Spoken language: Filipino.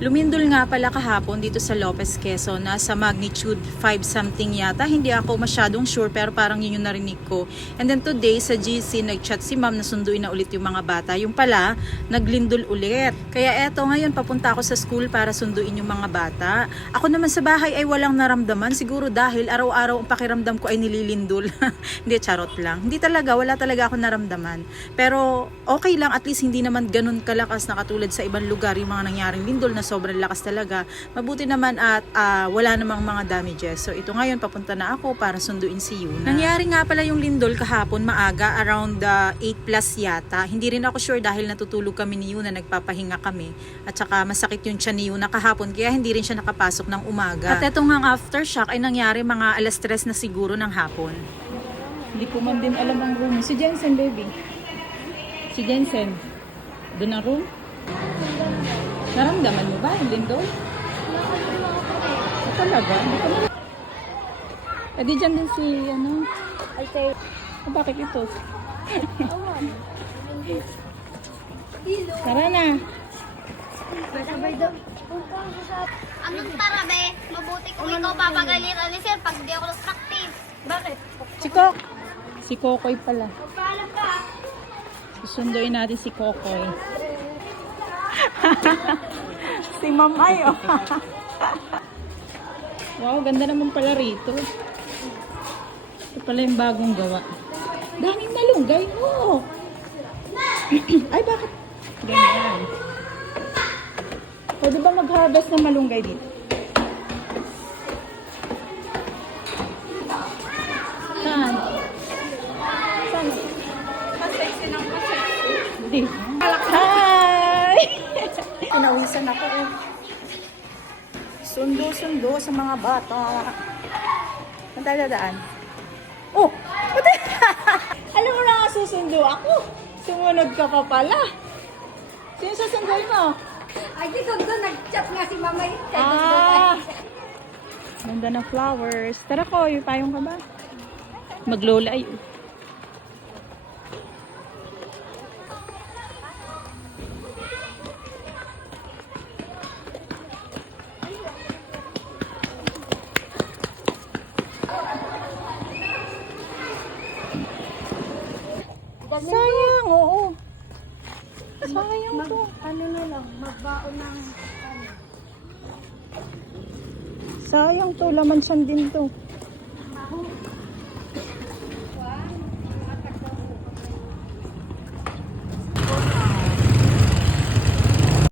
Lumindol nga pala kahapon dito sa Lopez, Quezon na sa magnitude 5 something yata. Hindi ako masyadong sure pero parang yun yung narinig ko. And then today sa GC nagchat si ma'am na sunduin na ulit yung mga bata. Yung pala naglindol ulit. Kaya eto ngayon papunta ako sa school para sunduin yung mga bata. Ako naman sa bahay ay walang naramdaman. Siguro dahil araw-araw ang pakiramdam ko ay nililindol. Hindi, charot lang. Hindi talaga, wala talaga ako naramdaman. Pero okay lang, at least hindi naman ganun kalakas na katulad sa ibang lugar yung mga nangyaring lindol na sobrang lakas talaga. Mabuti naman at wala namang mga damages. So ito ngayon papunta na ako para sunduin si Yuna. Nangyari nga pala yung lindol kahapon maaga around 8 plus yata. Hindi rin ako sure dahil natutulog kami ni Yuna, nagpapahinga kami. At saka masakit yung tiyan ni Yuna kahapon kaya hindi rin siya nakapasok ng umaga. At etong nga aftershock ay nangyari mga alas 3 na siguro ng hapon. Hindi ko man din alam ang room. Si Jensen, baby. Si Jensen. Doon ang room? Naramdaman mo ba yung lindol? Talaga? Hindi ko na... di dyan din si, ano? Bakit ito? Tara na. Anong tara, be? Mabuti kung ikaw papagalitan ni sir pag di ako nag-practice. Bakit? Si Kokoy pala. Paalam ka. Susunduin natin si Kokoy. Si Ma'am ay, oh. Wow, ganda naman pala rito. Ito pala yung bagong gawa. Daming malunggay, oh. Ay, bakit? Ganyan. Pwede ba mag-harvest ng malunggay dito? Saan? Saan? Hindi. Hi! Pinawisan ako eh. Sundo-sundo sa mga bata. Ang dadaan. Oh! Pati! Alam mo na nga susundo ako. Sumunod ka pa pala. Sino susunduin mo? Ay, dito doon. Nag-chat nga si mama yun. Ganda ng flowers. Tara ko, yung payong ka ba? Maglola ay. Sayang, oo. Sayang to. Ano na lang, magbaon ng... Sayang to, laman saan din to.